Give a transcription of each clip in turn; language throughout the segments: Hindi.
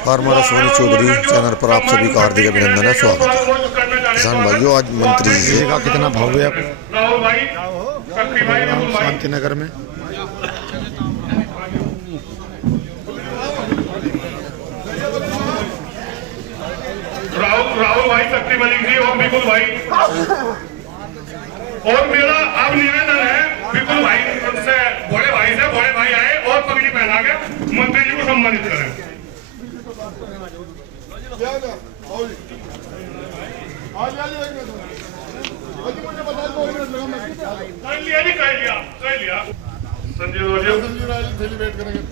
फार्मर सोनी चौधरी चैनल पर आप सभी का हार्दिक अभिनंदन है, स्वागत है। किसान भाइयों, आज मंत्री जी का कितना भाव है शांति नगर में। राहुल भाई, शक्ति मलिक जी और विपुल भाई, और मेरा अब निवेदन है विपुल भाई से, बड़े भाई आए और पगड़ी पहना के मंत्री जी को सम्मानित करें। कर लिया संजीव सेलिब्रेट करेंगे।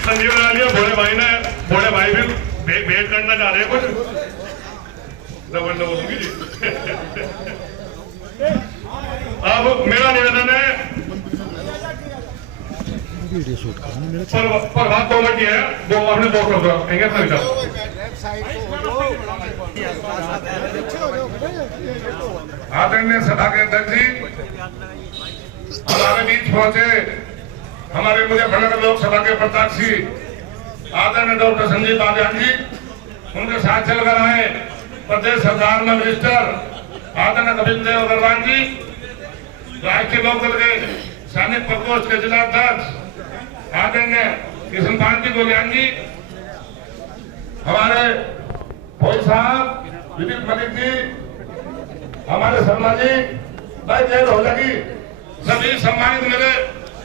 संजीव लिया, भोले भाई भी भेंट करना चाह रहे हैं कुछ। डबल होगी जी। अब मेरा निवेदन है, प्रभात कमेटी है वो अपने दोस्तों को कहेंगे अपना विचार। आदरणीय सभा के अध्यक्ष जी हमारे बीच पहुंचे हमारे मुजफ्फरनगर लोकसभा के प्रत्याशी आदरणीय डॉक्टर संजीव बालियान जी, उनके साथ चलकर आए प्रदेश सरकार में मिनिस्टर आदरणीय कपिल देव अग्रवाल जी, राष्ट्रीय लोकदल के सैनिक प्रकोष्ठ के जिला अध्यक्ष आदरणीय किशन जी गोलियान जी, हमारे भोई साहब विपिन मलिक जी, हमारे शर्मा जी, भाई जय रोहलगी, सभी सम्मानित मेरे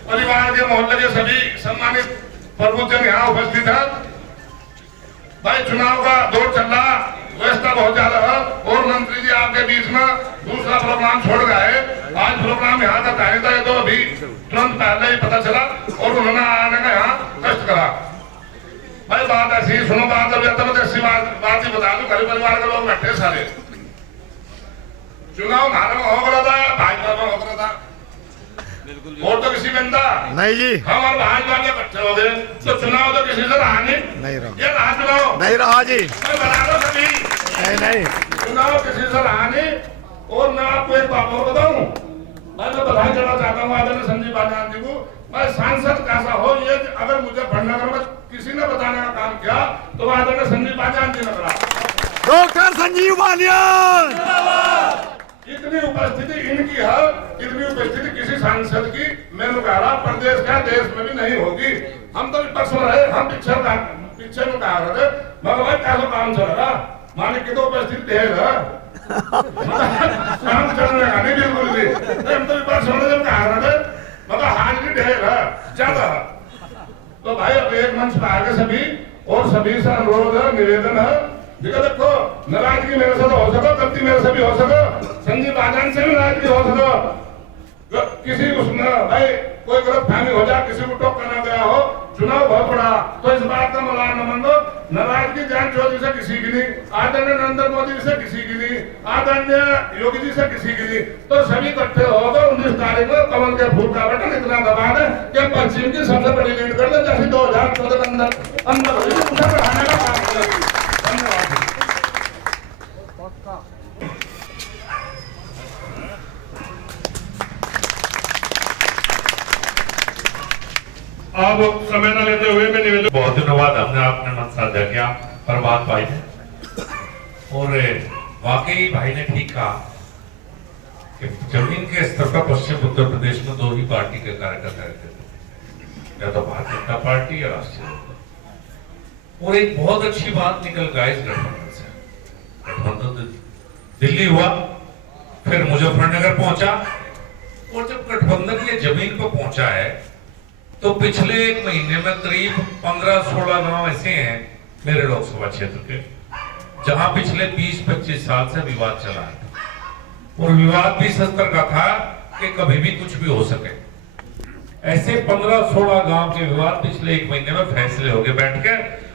परिवार के मोहल्ले के सभी सम्मानित प्रमुखजन यहाँ उपस्थित है। भाई चुनाव का दौर चल रहा, व्यवस्था बहुत ज्यादा है और मंत्री जी आपके बीच में दूसरा प्रोग्राम छोड़ गए। आज प्रोग्राम यहाँ तक आए थे तो अभी तुरंत पहले ही पता चला और उन्होंने आने का यहाँ कष्ट करा। भाई बात ऐसी सुनो, बात अभी ऐसी बात ही बता दो, गरीब परिवार के लोग बैठे सारे। चुनाव भारत में हो गया था, भाजपा में हो गया था, वोट तो किसी बनता नहीं जी। हम और भाजपा के इकट्ठे हो गए तो चुनाव तो किसी से रहा नहीं रहा। ये रहा चुनाव नहीं रहा जी, बना दो सभी नहीं चुनाव किसी से रहा नहीं। और मैं आपको एक बात और बताऊं, मैं बधाई देना चाहता हूँ आदरणीय संजीव बालियान जी को। मैं सांसद कैसा हो ये अगर मुझे भटनगर में किसी ने बताने का काम किया तो आदरणीय संजीव बालियान जी ने करा। डॉक्टर संजीव बालियान, इतनी उपस्थिति इनकी है, इतनी उपस्थिति किसी सांसद की मैंने कहा प्रदेश का देश में भी नहीं होगी। हम तो विपक्ष में रहे, हम पीछे में कहा रहे भगवान कैसा काम चलेगा, मालिक की तो उपस्थिति ढेर है, काम चलने का नहीं बिल्कुल भी। हम तो विपक्ष में जब कहा रहे मगर हाजिरी ढेर है, ज्यादा है। तो भाई अब एक मंच पर आगे सभी और सभी से अनुरोध है, निवेदन है, देखो नाराजगी मेरे से तो हो सको, गलती मेरे से भी हो सको, संजीव बालियान से भी नाराजगी हो सको, किसी उसमें भाई कोई गलत फहमी हो जाए, किसी को टोका ना गया हो, चुनाव बहुत बड़ा तो इस बात का मलाल न मानो। नाराजगी जयंत चौधरी से किसी की नहीं, आदरणीय नरेंद्र मोदी से किसी की नहीं, आदरणीय योगी जी से किसी की नहीं। तो सभी इकट्ठे होकर 19 तारीख को कमल के फूल का बटन इतना दबा दे कि पश्चिम की सबसे बड़ी लीड कर दे, जैसे 2014 के अंदर उसे बढ़ाने का काम करें। धन्यवाद। अब समय न लेते हुए मैं निवेदन, बहुत दिनों बाद हमने अपने मन साझा किया प्रभात भाई ने, और वाकई भाई ने ठीक कहा कि जमीन के स्तर पर पश्चिम उत्तर प्रदेश में दो ही पार्टी के कार्यकर्ता रहते थे, या तो भारतीय जनता पार्टी या राष्ट्रीय। और एक बहुत अच्छी बात निकल गई इस गठबंधन से। गठबंधन दिल्ली हुआ, फिर मुजफ्फरनगर पहुंचा, और जब गठबंधन ये जमीन पर पहुंचा है तो पिछले एक महीने में करीब 15-16 गांव ऐसे हैं मेरे लोकसभा क्षेत्र के जहां पिछले 20-25 साल से विवाद चला है, और विवाद भी इस स्तर का था कि कभी भी कुछ भी हो सके। ऐसे 15-16 गांव के विवाद पिछले एक महीने में फैसले हो गए बैठ के,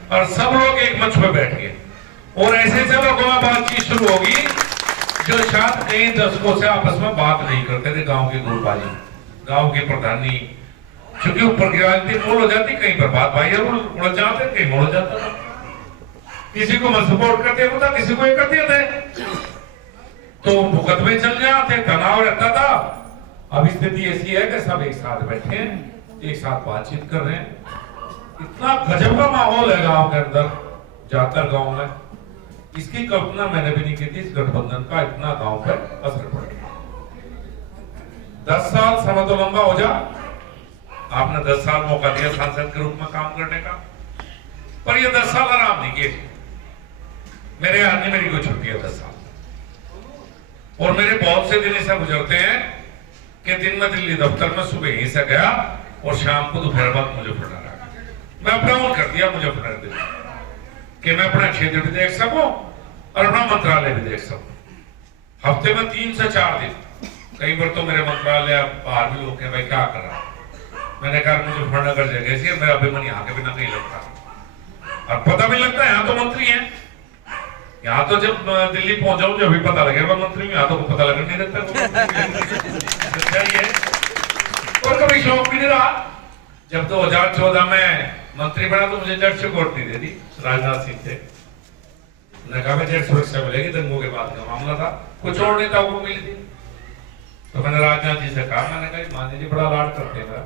और सब लोग एक मंच पे बैठ गए, और ऐसे लोगों में बातचीत शुरू होगी जो शायद कई दशकों से आपस में बात नहीं करते थे। गांव की गुरबाजी, गांव की प्रधानी, क्योंकि ऊपर की राजनीति मोड़ हो जाती, कहीं पर बात भाई उड़ जाते, कहीं मोड़ हो जाता, किसी को मैं सपोर्ट करते होता, किसी को ये करते थे। तो मुकदमे चल जाते, तनाव रहता था। अब स्थिति ऐसी है कि सब एक साथ बैठे हैं, एक साथ बातचीत कर रहे हैं। इतना गजब का माहौल है गांव के अंदर, जाकर गांव में, इसकी कल्पना मैंने भी नहीं की थी। इस गठबंधन का इतना गांव पर असर पड़ेगा। 10 साल समय तो लंबा हो जा, आपने 10 साल मौका दिया सांसद के रूप में काम करने का, पर ये 10 साल आराम नहीं किए। मेरे यार ने मेरी कोई छुट्टी है 10 साल, और मेरे बहुत से दिन ऐसा गुजरते हैं कि दिन में दिल्ली दफ्तर में सुबह यहीं से गया और शाम को दोपहर बाद मुजफ्फरनगर आ गया। मैं अपना कर दिया मुजफ्फरनगर कि मैं अपना क्षेत्र भी देख सकूं और अपना मंत्रालय भी देख सकूं। हफ्ते में 3 से 4 दिन, कई बार तो मेरे मंत्रालय बाहर भी लोग भाई क्या कर रहा। मैंने कहा मुजफ्फरनगर जगह से मेरा अभिमान यहाँ के बिना कहीं लगता, और पता भी लगता है यहाँ तो मंत्री हैं। यहाँ तो जब दिल्ली पहुंच जाऊं जब भी पता लगेगा मंत्री में, यहाँ तो पता लगने नहीं देता। है और कभी शौक भी नहीं रहा। जब 2014 में मंत्री बना तो मुझे जट सिक्योरिटी दे दी राजनाथ सिंह से। मैंने कहा जट सुरक्षा मिलेगी, दंगों के बाद का मामला था, कुछ और नेताओं को मिली थी। तो मैंने राजनाथ जी से कहा, मैंने कहा मान्य जी बड़ा लाड करते हैं मेरा।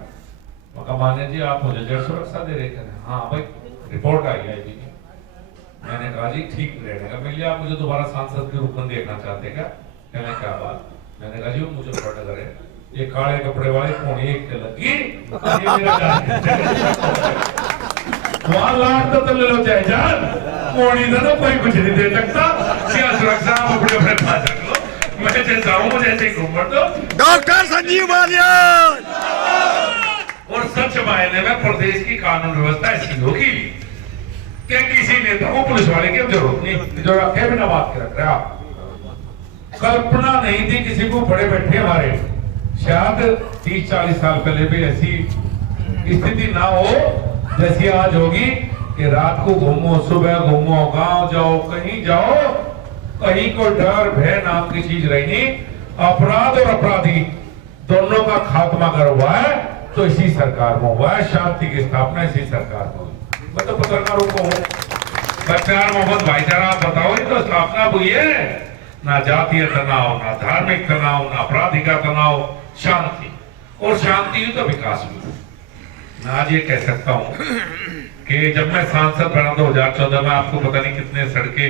मैं कहा मान्य जी आप मुझे जट सुरक्षा दे रहे हैं? हाँ भाई रिपोर्ट आई है जी। मैंने कहा जी ठीक रहेगा, मिलिए आप मुझे दोबारा सांसद के रूप में देखना चाहते क्या? कहने क्या बात? मैंने कहा जी वो मुजफ्फरनगर है, ये काले कपड़े वाले पौनी एक के लगी, वहां लाट तो ले लो चाहे जान, पौनी तो कोई कुछ नहीं दे सकता। क्या सुरक्षा आप अपने अपने पास रख लो, मैं जैसा हूँ मुझे ऐसे ही घूमर दो। डॉक्टर संजीव बालियान। और सच मायने में प्रदेश की कानून व्यवस्था ऐसी होगी कि किसी नेता को पुलिस वाले की जरूरत नहीं, जो रखे बिना बात के रख रहे आप। कल्पना नहीं थी किसी को, बड़े बैठे हमारे, शायद 30-40 साल पहले भी ऐसी स्थिति ना हो जैसी आज होगी कि रात को घूमो, सुबह घूमो, गांव जाओ, कहीं जाओ, कहीं कोई डर भय नाम की चीज रही नहीं। अपराध और अपराधी दोनों का खात्मा अगर हुआ है तो इसी सरकार में हुआ है, शांति की स्थापना इसी सरकार में। मैं तो पत्रकारों को हूँ, प्यार मोहब्बत भाईचारा बताओ, तो स्थापना हुई है। ना जातीय तनाव, ना धार्मिक तनाव, ना आपराधिक तनाव, शांति, और शांति हुई तो विकास हुई। मैं आज ये कह सकता हूँ कि जब मैं सांसद बना 2014 में, आपको पता नहीं कितने सड़कें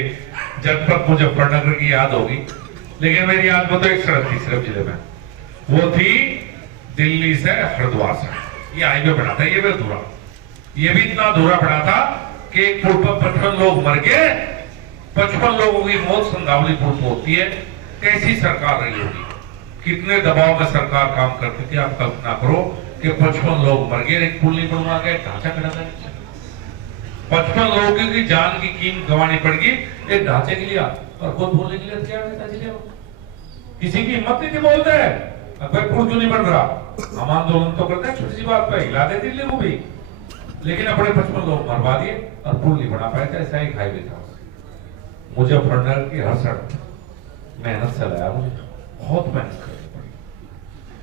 जनपद मुजफ्फरनगर की याद होगी, लेकिन मेरी याद में तो एक सड़क थी सिर्फ जिले में, वो थी दिल्ली से हरिद्वार से। ये हाईवे बना था, ये भी अधूरा, ये भी इतना अधूरा बना था कि एक पुल पर 55 लोग मर गए। 55 लोगों की मौत संधावली पुल पर होती है। कैसी सरकार रही होगी, कितने दबाव में सरकार काम करती थी, आप कल्पना करो कि 55 लोग मर गए, एक पुल नहीं बनवा गया, ढांचा खड़ा था। 55 लोगों की जान की कीमत गंवानी पड़ गई एक ढांचे के लिए, और खुद बोलने के लिए तैयार नहीं था जिले में। किसी की हिम्मत नहीं थी बोलते हैं भाई पुल क्यों नहीं बन रहा। हम आंदोलन तो करते हैं छोटी सी बात पे, हिला दे दिल्ली को भी, लेकिन अपने 55 लोग मरवा दिए और पुल नहीं बना पाए थे। ऐसा एक हाईवे था मुजफ्फरनगर की, हर सड़क मेहनत से लाया, मुझे बहुत मेहनत करनी पड़ी,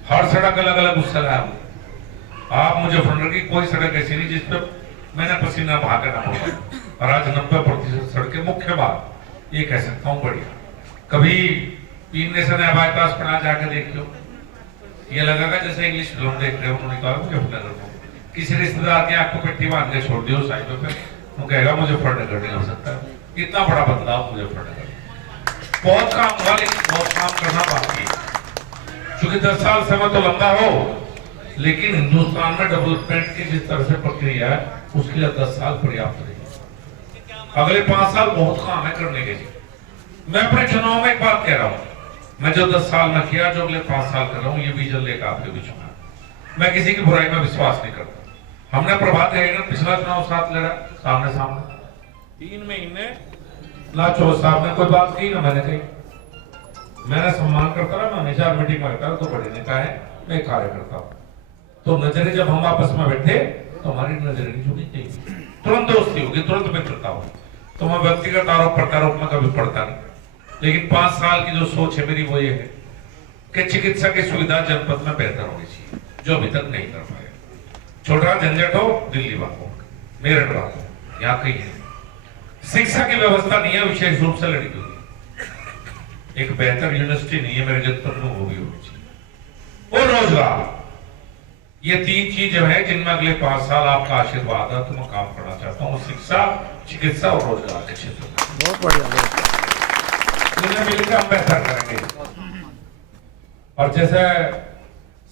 हर सड़क अलग अलग उससे लाया। आप मुजफ्फरनगर की कोई सड़क ऐसी नहीं जिस पर मैंने पसीना बहा के ना पड़ा। और आज 90% सड़कें मुख्य बात ये कह सकता हूँ बढ़िया। कभी पीने से नया बाईपास बना जाके देखियो, ये लगेगा जैसे इंग्लिश फिल्म देख रहे हो। उन्होंने कहा मुजफ्फरनगर को किसी रिश्तेदार की आपको पेटी बांध के छोड़ दियो साइडों पे, वो कहेगा मुजफ्फरनगर नहीं हो सकता। इतना बड़ा बदलाव मुजफ्फरनगर, बहुत काम हुआ लेकिन बहुत काम करना बाकी है। चूंकि 10 साल समय तो लंबा हो, लेकिन हिंदुस्तान में डेवलपमेंट की जिस तरह से प्रक्रिया है उसके लिए 10 साल पर्याप्त नहीं। अगले 5 साल बहुत काम है करने के लिए। मैं अपने चुनाव में एक बात कह रहा हूँ, मैं जो 10 साल में किया, जो अगले 5 साल कर रहा हूँ, ये विजन लेकर आपके बीच में। मैं किसी की बुराई में विश्वास नहीं करता। हमने प्रभात हरियाणा पिछला चुनाव साथ लड़ा, सामने सामने 3 महीने ना चौधरी साहब ने कोई बात कही ना मैंने कही। मैंने सम्मान करता रहा, मैं हमेशा मीटिंग में रहता, तो बड़े नेता है, मैं कार्य करता हूँ। तो नजरें जब हम आपस में बैठे तो हमारी नजरें नहीं जुड़ी चाहिए, तुरंत दोस्ती होगी, तुरंत मित्रता होगी। तो मैं व्यक्तिगत आरोप प्रत्यारोप में कभी पड़ता नहीं, लेकिन 5 साल की जो सोच है मेरी वो ये है कि चिकित्सा की सुविधा जनपद में बेहतर होनी चाहिए, जो अभी तक नहीं कर पाए। छोटा झंझट हो दिल्ली वालों, मेरठ वालों, यहाँ कहीं है। शिक्षा की व्यवस्था नहीं है, विशेष रूप से लड़की एक बेहतर यूनिवर्सिटी नहीं है मेरे जनपद में, वो भी होनी चाहिए। और रोजगार, ये 3 चीज है जिनमें अगले 5 साल आपका आशीर्वाद है तो मैं काम करना चाहता हूँ। शिक्षा, चिकित्सा और रोजगार के क्षेत्र में बहुत बढ़िया। मिलकर हम बेहतर करेंगे। और जैसे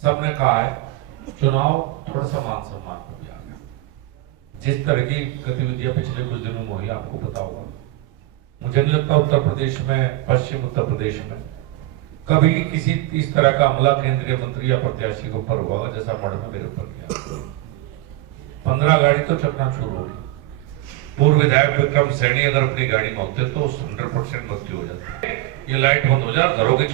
सबने कहा है, चुनाव थोड़ा सा मान सम्मान पर भी आ गया। जिस तरह की गतिविधियां पिछले कुछ दिनों में हुई आपको पता होगा। मुझे नहीं लगता उत्तर प्रदेश में, पश्चिम उत्तर प्रदेश में कभी किसी इस तरह का हमला केंद्रीय मंत्री या प्रत्याशी के ऊपर हुआ जैसा मड़ में मेरे ऊपर किया। 15 गाड़ी तो चकनाचूर हो गई। पूर्व विधायक विक्रम सैनी अगर अपनी गाड़ी में होते तो 100% मृत्यु हो जाती। ये लाइट बंद हो जाए, घरों के